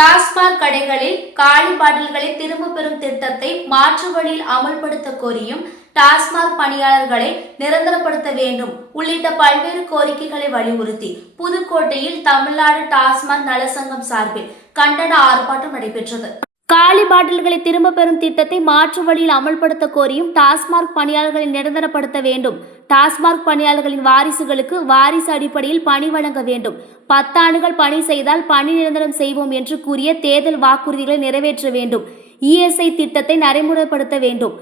டாஸ்மாக் கடைகளில் காலி பாட்டில்களை திரும்ப பெறும் திட்டத்தை மாற்று வழியில் அமல்படுத்த கோரியும் டாஸ்மாக் பணியாளர்களை நிரந்தரப்படுத்த வேண்டும் உள்ளிட்ட பல்வேறு கோரிக்கைகளை வலியுறுத்தி புதுக்கோட்டையில் தமிழ்நாடு டாஸ்மாக் நலசங்கம் சார்பில் கண்டன ஆர்ப்பாட்டம் நடைபெற்றது. காலி பாட்டில்களை திரும்ப பெறும் திட்டத்தை மாற்று வழியில் அமல்படுத்த கோரியும் டாஸ்மாக் பணியாளர்களை நிரந்தரப்படுத்த வேண்டும். டாஸ்மாக் பணியாளர்களின் வாரிசுகளுக்கு வாரிசு அடிப்படையில் பணி வழங்க வேண்டும். பத்தாண்டுகள் பணி செய்தால் பணி நிரந்தரம் செய்வோம் என்று கூறிய தேர்தல் வாக்குறுதிகளை நிறைவேற்ற வேண்டும். இஎஸ்ஐ திட்டத்தை நடைமுறைப்படுத்த வேண்டும்.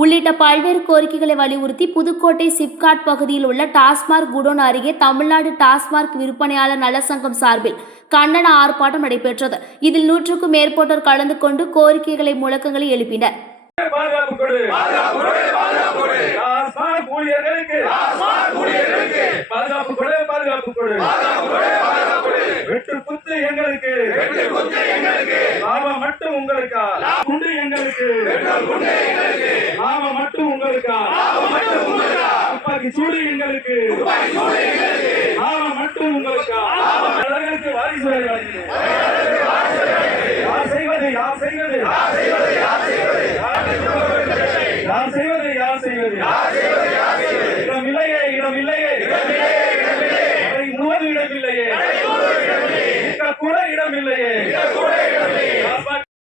உள்ளிட்ட பல்வேறு கோரிக்கைகளை வலியுறுத்தி புதுக்கோட்டை சிப்காட் பகுதியில் உள்ள டாஸ்மாக் குடோன் அருகே தமிழ்நாடு டாஸ்மாக் விற்பனையாளர் நலசங்கம் சார்பில் கண்டன ஆர்ப்பாட்டம் நடைபெற்றது. இதில் நூற்றுக்கும் மேற்பட்டோர் கலந்து கொண்டு கோரிக்கைகளை முழக்கங்களை எழுப்பினர். ஊழியர்களுக்கு பாதுகாப்பு கொடு பாதுகாப்பு கொடு. வெட்டு குத்து எங்களுக்கு. லாபம் மட்டும் உங்களுக்கா? குண்டு எங்களுக்கு. லாபம் மட்டும் உங்களுக்கா? துப்பாக்கி சூடு எங்களுக்கு. லாபம் மட்டும் உங்களுக்கா? கழகங்களுக்கு வாரிசு வழங்கினேன் யார் செய்வது யார் செய்வது? யார் செய்வது யார் செய்வது? இடமில்லையே இடமில்லையே